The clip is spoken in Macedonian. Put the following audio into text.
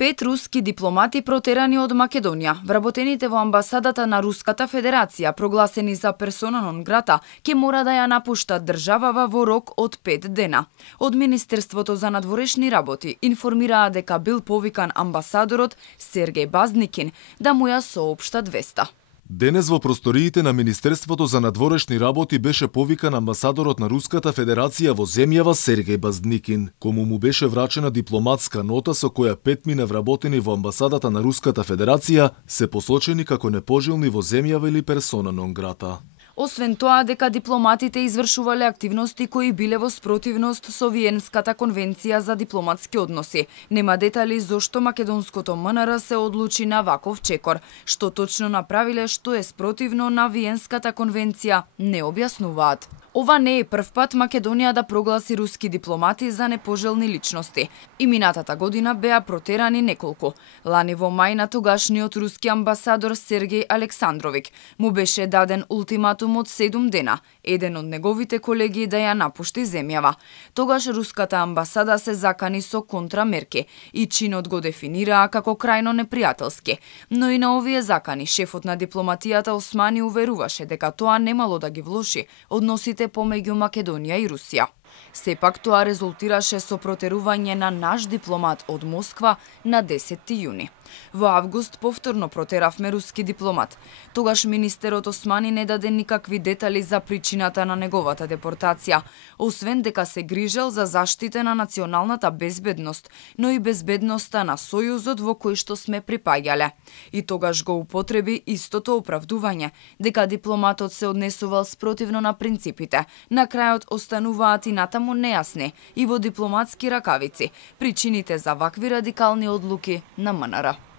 5 руски дипломати протерани од Македонија. Вработените во амбасадата на Руската Федерација, прогласени за персона нон грата, ќе мора да ја напуштат државава во рок од 5 дена. Од Министерството за надворешни работи информираа дека бил повикан амбасадорот Сергеј Базникин да му ја соопштат веста. Денес во просториите на Министерството за надворешни работи беше повикан амбасадорот на Руската Федерација во земјава Сергеј Базникин, кому му беше врачена дипломатска нота со која 5 вработени во амбасадата на Руската Федерација се посочени како непожилни во земјава или персона нон грата. Освен тоа дека дипломатите извршувале активности кои биле во спротивност со Виенската конвенција за дипломатски односи. Нема детали зошто македонското МНР се одлучи на ваков чекор. Што точно направиле што е спротивно на Виенската конвенција, не објаснуваат. Ова не е прв пат Македонија да прогласи руски дипломати за непожелни личности. И минатата година беа протерани неколку. Лани во мај на тогашниот руски амбасадор Сергеј Александровик му беше даден ултиматум од 7 дена, еден од неговите колеги да ја напушти земјава. Тогаш руската амбасада се закани со контрамерки и чинот го дефинираа како крајно непријателски. Но и на овие закани шефот на дипломатијата Османи уверуваше дека тоа немало да ги влоши односите помеѓу Македонија и Русија. Сепак тоа резултираше со протерување на наш дипломат од Москва на 10 јуни. Во август повторно протеравме руски дипломат. Тогаш министерот Османи не даде никакви детали за причината на неговата депортација, освен дека се грижел за заштита на националната безбедност, но и безбедноста на сојузот во кој што сме припаѓале. И тогаш го употреби истото оправдување, дека дипломатот се однесувал спротивно на принципите. На крајот остануваат и натаму нејасни и во дипломатски ракавици причините за вакви радикални одлуки на МНР.